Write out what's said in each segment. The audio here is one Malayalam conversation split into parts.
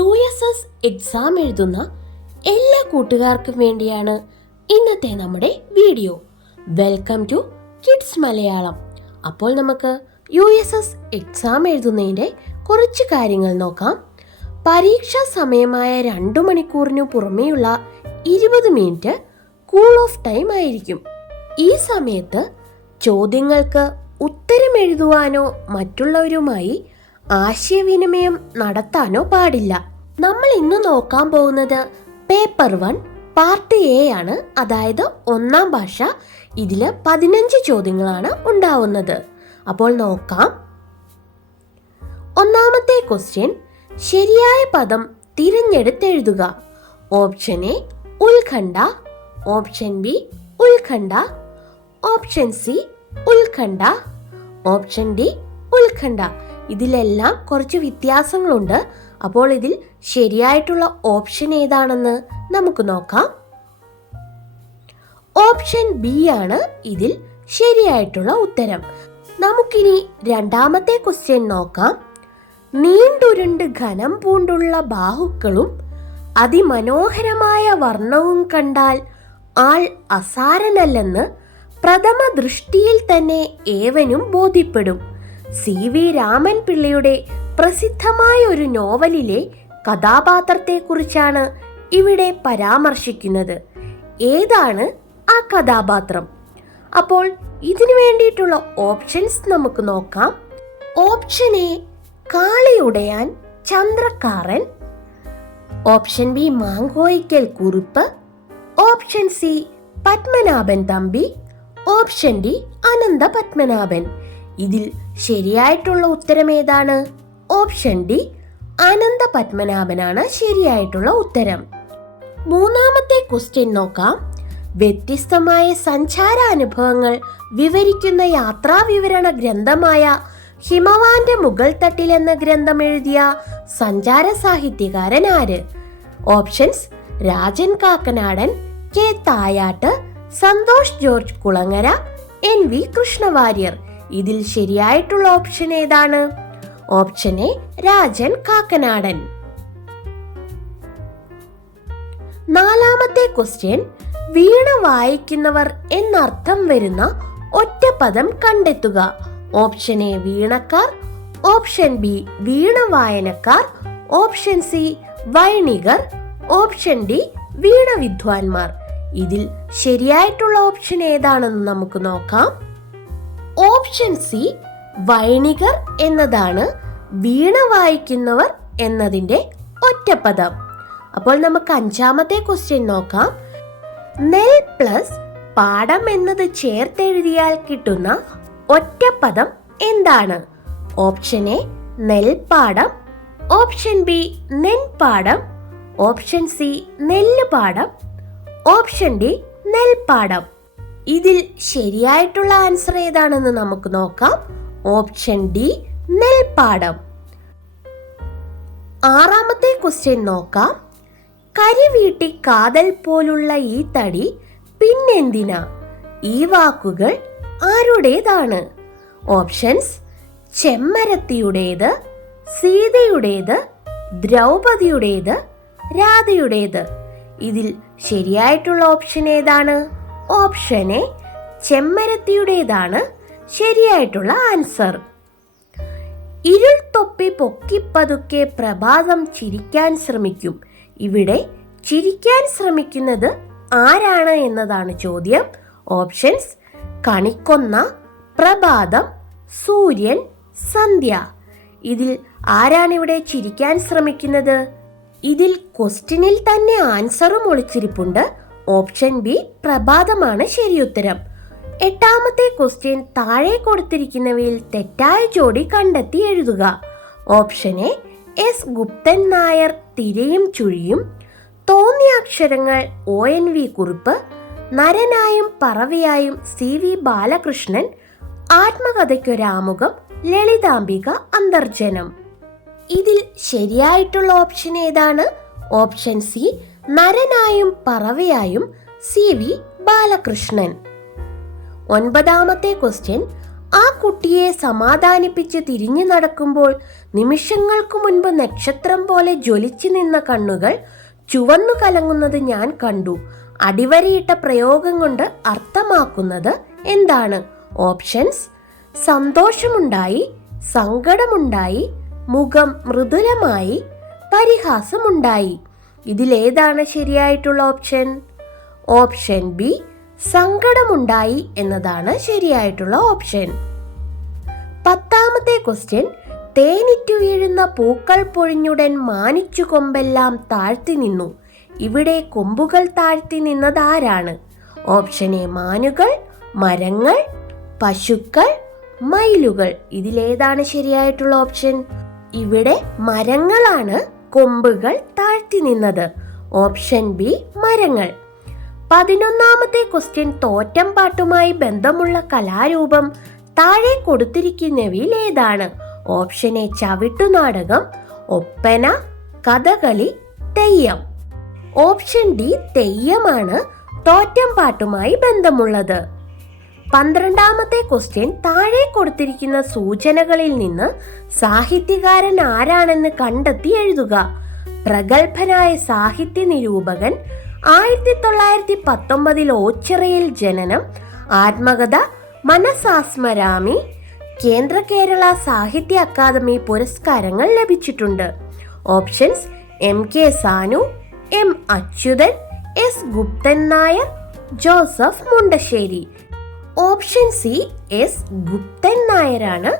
USS എക്സാം എഴുതുന്ന എല്ലാ കൂട്ടുകാർക്കും വേണ്ടിയാണ് ഇന്നത്തെ നമ്മുടെ video. Welcome to kids Malayalam. അപ്പോൾ നമുക്ക് USS എക്സാം എഴുതുന്നതിൻ്റെ കുറച്ച് കാര്യങ്ങൾ നോക്കാം. പരീക്ഷാ സമയമായ 2 മണിക്കൂറിനു പുറമേയുള്ള 20 മിനിറ്റ് കൂൾ ഓഫ് ടൈം ആയിരിക്കും. ഈ സമയത്ത് ചോദ്യങ്ങൾക്ക് ഉത്തരം എഴുതുവാനോ മറ്റുള്ളവരുമായി ആശയവിനിമയം നടത്താനോ പാടില്ല. നമ്മൾ ഇന്ന് നോക്കാൻ പോകുന്നത് പേപ്പർ 1 പാർട്ട് എ ആണ്, അതായത് 1ാം ഭാഷ. ഇതിൽ 15 ചോദ്യങ്ങളാണ് ഉണ്ടാവുന്നത്. അപ്പോൾ നോക്കാം. ഒന്നാമത്തെ ക്വസ്റ്റ്യൻ, ശരിയായ പദം തിരഞ്ഞെടുത്തെഴുതുക. ഓപ്ഷൻ എ ഉത്കണ്ഠ, ഓപ്ഷൻ ബി ഉത്കണ്ഠ, ഓപ്ഷൻ സി ഉത്കണ്ഠ, ഓപ്ഷൻ ഡി ഉത്കണ്ഠ. ഇതിലെല്ലാം കുറച്ച് വ്യത്യാസങ്ങളുണ്ട്. അപ്പോൾ ഇതിൽ ശരിയായിട്ടുള്ള ഓപ്ഷൻ ഏതാണെന്ന് നമുക്ക് നോക്കാം. ഓപ്ഷൻ ബി ആണ് ഇതിൽ ശരിയായിട്ടുള്ള ഉത്തരം. നമുക്കിനി രണ്ടാമത്തെ ക്വസ്റ്റ്യൻ നോക്കാം. നീണ്ടുരുണ്ട് ഘനം പൂണ്ടുള്ള ബാഹുക്കളും അതിമനോഹരമായ വർണ്ണവും കണ്ടാൽ ആൾ അസാരനല്ലെന്ന് പ്രഥമ ദൃഷ്ടിയിൽ തന്നെ ഏവനും ബോധ്യപ്പെടും. CV രാമൻ പിള്ളയുടെ പ്രസിദ്ധമായ ഒരു നോവലിലെ കഥാപാത്രത്തെക്കുറിച്ചാണ് ഇവിടെ പരാമർശിക്കുന്നത്. ഏതാണ് ആ കഥാപാത്രം? അപ്പോൾ ഇതിനു വേണ്ടിയിട്ടുള്ള ഓപ്ഷൻസ് നമുക്ക് നോക്കാം. Option A Kaliyudayan Chandrakkaran, option B Mankoyikkal Kurup, option C Padmanabhan Thampi, option D Anantha Padmanabhan. ഇതിൽ ശരിയായിട്ടുള്ള ഉത്തരം ഏതാണ്? ഓപ്ഷൻ ഡി അനന്ത പത്മനാഭനാണ് ശരിയായിട്ടുള്ള ഉത്തരം. മൂന്നാമത്തെ ക്വസ്റ്റ്യൻ നോക്കാം. വ്യത്യസ്തമായ സഞ്ചാരാനുഭവങ്ങൾ വിവരിക്കുന്ന യാത്രാ വിവരണ ഗ്രന്ഥമായ ഹിമവാന്റെ മുകൾ തട്ടിൽ എന്ന ഗ്രന്ഥം എഴുതിയ സഞ്ചാര സാഹിത്യകാരൻ ആര്? Options Rajan Kakkanadan, K Thayat, Santhosh George Kulangara, NV Krishnavariyar. ഇതിൽ ശരിയായിട്ടുള്ള ഓപ്ഷൻ ഏതാണ്? Option A Rajan Kakkanadan. നാലാമത്തെ ക്വസ്റ്റ്യൻ, വീണ വായിക്കുന്നവർ എന്നർത്ഥം വരുന്ന ഒറ്റപ്പദം കണ്ടെത്തുക. ഓപ്ഷൻ എ വീണക്കാർ, ഓപ്ഷൻ ബി വീണ വായനക്കാർ, ഓപ്ഷൻ സി വൈണികർ, ഓപ്ഷൻ ഡി വീണ വിദ്വാൻമാർ. ഇതിൽ ശരിയായിട്ടുള്ള ഓപ്ഷൻ ഏതാണെന്ന് നമുക്ക് നോക്കാം. ഓപ്ഷൻ സി വൈണികർ എന്നതാണ് വീണ വായിക്കുന്നവർ എന്നതിൻ്റെ ഒറ്റപ്പദം. അപ്പോൾ നമുക്ക് 5ാമത്തെ ക്വസ്റ്റ്യൻ നോക്കാം. നെൽ പ്ലസ് പാടം എന്നത് ചേർത്തെഴുതിയാൽ കിട്ടുന്ന ഒറ്റപ്പദം എന്താണ്? ഓപ്ഷൻ എ നെൽപ്പാടം, ഓപ്ഷൻ ബി നെൻപാടം, ഓപ്ഷൻ സി നെല്ലുപാടം, ഓപ്ഷൻ ഡി നെൽപ്പാടം. ഇതിൽ ശരിയായിട്ടുള്ള ആൻസർ ഏതാണെന്ന് നമുക്ക് നോക്കാം. ഓപ്ഷൻ ഡി നെൽപ്പാടം. 6ാമത്തെ ക്വസ്റ്റ്യൻ നോക്കാം. കരിവീട്ടി കാതൽ പോലുള്ള ഈ തടി പിന്നെന്തിനാ? ഈ വാക്കുകൾ ആരുടേതാണ്? ഓപ്ഷൻസ് ചെമ്മരത്തിയുടേത്, സീതയുടേത്, ദ്രൗപദിയുടേത്, രാധയുടേത്. ഇതിൽ ശരിയായിട്ടുള്ള ഓപ്ഷൻ ഏതാണ്? ഓപ്ഷൻ എ ചെമ്മരത്തിയുടേതാണ് ശരിയായിട്ടുള്ള ആൻസർ. ഇരുൾ തൊപ്പി പൊക്കിപ്പതുക്കെ പ്രഭാതം ചിരിക്കാൻ ശ്രമിക്കും. ഇവിടെ ചിരിക്കാൻ ശ്രമിക്കുന്നത് ആരാണ് എന്നതാണ് ചോദ്യം. ഓപ്ഷൻസ് കണിക്കൊന്ന, പ്രഭാതം, സൂര്യൻ, സന്ധ്യ. ഇതിൽ ആരാണ് ഇവിടെ ചിരിക്കാൻ ശ്രമിക്കുന്നത്? ഇതിൽ ക്വസ്റ്റ്യനിൽ തന്നെ ആൻസറും ഒളിച്ചിരിപ്പുണ്ട്. ഓപ്ഷൻ ബി പ്രഭാതമാണ് ശരിയുത്തരം. 8ാമത്തെ ക്വസ്റ്റ്യൻ, താഴെ കൊടുത്തിരിക്കുന്നവയിൽ തെറ്റായ ജോഡി കണ്ടെത്തി എഴുതുക. Option A S Guptan Nair തിരയും ചുഴിയും, തോന്നിയ അക്ഷരങ്ങൾ ONV കുറുപ്പ്, നരനായും പറവയായും CV ബാലകൃഷ്ണൻ, ആത്മകഥയ്ക്കൊരാമുഖം ലളിതാംബിക അന്തർജനം. ഇതിൽ ശരിയായിട്ടുള്ള ഓപ്ഷൻ ഏതാണ്? ഓപ്ഷൻ സി നരനായും പറവയായും CV ബാലകൃഷ്ണൻ. 9ാമത്തെ ക്വസ്റ്റ്യൻ, ആ കുട്ടിയെ സമാധാനിപ്പിച്ച് തിരിഞ്ഞു നടക്കുമ്പോൾ നിമിഷങ്ങൾക്കു മുൻപ് നക്ഷത്രം പോലെ ജ്വലിച്ചു നിന്ന കണ്ണുകൾ ചുവന്നു കലങ്ങുന്നത് ഞാൻ കണ്ടു. അടിവരയിട്ട പ്രയോഗം കൊണ്ട് അർത്ഥമാക്കുന്നത് എന്താണ്? ഓപ്ഷൻസ്: സന്തോഷമുണ്ടായി, സങ്കടമുണ്ടായി, മുഖം മൃദുലമായി, പരിഹാസമുണ്ടായി. ഇതിലേതാണ് ശരിയായിട്ടുള്ള ഓപ്ഷൻ? ഓപ്ഷൻ ബി, സങ്കടമുണ്ടായി എന്നതാണ് ശരിയായിട്ടുള്ള ഓപ്ഷൻ. 10ാമത്തെ ക്വസ്റ്റ്യൻ: തേനിറ്റു വീഴുന്ന പൂക്കൾ പൊഴിഞ്ഞുടൻ മാനിച്ചു കൊമ്പെല്ലാം താഴ്ത്തി നിന്നു. ഇവിടെ കൊമ്പുകൾ താഴ്ത്തി നിന്നത് ആരാണ്? ഓപ്ഷൻ എ മാനുകൾ, മരങ്ങൾ, പശുക്കൾ, മയിലുകൾ. ഇതിലേതാണ് ശരിയായിട്ടുള്ള ഓപ്ഷൻ? ഇവിടെ മരങ്ങളാണ് കൊമ്പുകൾ താഴ്ത്തി നിന്നത്. ഓപ്ഷൻ ബി, മരങ്ങൾ. 11ാമത്തെ ക്വസ്റ്റ്യൻ: തോറ്റം പാട്ടുമായി ബന്ധമുള്ള കലാരൂപം താഴെ കൊടുത്തിരിക്കുന്നവയിൽ ഏതാണ്? ഓപ്ഷൻ എ ചവിട്ടുനാടകം, ഒപ്പന, കഥകളി, തെയ്യം. ഓപ്ഷൻ ഡി, തെയ്യമാണ് തോറ്റം പാട്ടുമായി ബന്ധമുള്ളത്. 12ാമത്തെ ക്വസ്റ്റ്യൻ: താഴെ കൊടുത്തിരിക്കുന്ന സൂചനകളിൽ നിന്ന് സാഹിത്യകാരൻ ആരാണെന്ന് കണ്ടെത്തി എഴുതുക. പ്രഗത്ഭനായ സാഹിത്യ നിരൂപകൻ, 1919 ഓച്ചിറയിൽ ജനനം, ആത്മകഥ മനസാസ്മരാമി. കേന്ദ്ര കേരള സാഹിത്യ അക്കാദമി പുരസ്കാരങ്ങൾ ലഭിച്ചിട്ടുണ്ട്. Options: M K Sanu, M Achuthan, S Guptan Nair, Joseph Mundassery. Option C, S Guptan നായരാണ്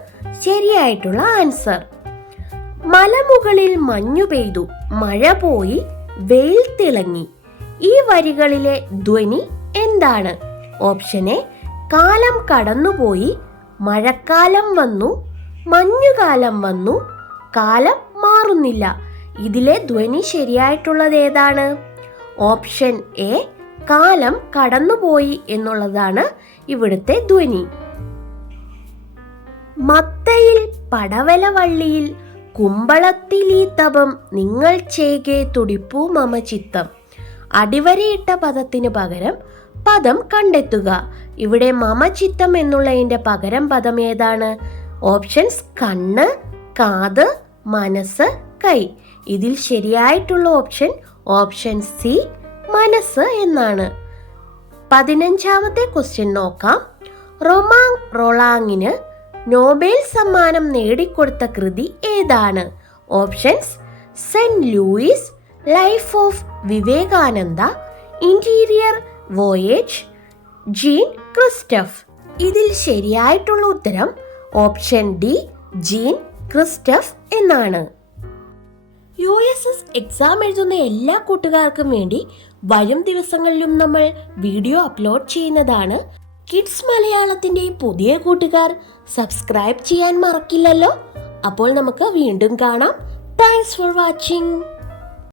ശരിയായിട്ടുള്ള ആൻസർ. മലമുകളിൽ മഞ്ഞു പെയ്തു, മഴ പോയി, വെയിൽ തിളങ്ങി. ഈ വരികളിലെ ധ്വനി എന്താണ്? ഓപ്ഷൻ എ, കാലം കടന്നുപോയി, മഴക്കാലം വന്നു, മഞ്ഞുകാലം വന്നു, കാലം മാറുന്നില്ല. ഇതിലെ ധ്വനി ശരിയായിട്ടുള്ളത് ഏതാണ്? ഓപ്ഷൻ എ, കാലം കടന്നുപോയി എന്നുള്ളതാണ് ഇവിടുത്തെ ധ്വനി. മത്തയിൽ പടവലവള്ളിയിൽ കുമ്പളത്തിലീ തപം നിങ്ങൾ ചെയ്കെ തുടിപ്പൂ മമ ചിത്തം. അടിവരയിട്ട പദത്തിന് പകരം പദം കണ്ടെത്തുക. ഇവിടെ മമ ചിത്തം എന്നുള്ളതിന്റെ പകരം പദം ഏതാണ്? ഓപ്ഷൻസ്: കണ്ണ്, കാത്, മനസ്സ്, കൈ. ഇതിൽ ശരിയായിട്ടുള്ള ഓപ്ഷൻ ഓപ്ഷൻ സി, മനസ്സ് എന്നാണ്. 15ാമത്തെ ക്വസ്റ്റ്യൻ നോക്കാം. റൊമാങ് റൊളാങ്ങിന് നോബൽ സമ്മാനം നേടിക്കൊടുത്ത കൃതി ഏതാണ്? Options: Saint Louis, life of Vivekananda, interior voyage, Jean Christophe. ഇതിൽ ശരിയായിട്ടുള്ള ഉത്തരം ഓപ്ഷൻ ഡി, ജീൻ ക്രിസ്റ്റഫ് എന്നാണ്. USS എക്സാം എഴുതുന്ന എല്ലാ കൂട്ടുകാർക്കും വേണ്ടി വരും ദിവസങ്ങളിലും നമ്മൾ വീഡിയോ അപ്ലോഡ് ചെയ്യുന്നതാണ്. കിഡ്സ് മലയാളത്തിന്റെ പുതിയ കൂട്ടുകാർ സബ്സ്ക്രൈബ് ചെയ്യാൻ മറക്കില്ലല്ലോ. അപ്പോൾ നമുക്ക് വീണ്ടും കാണാം. Thanks for watching.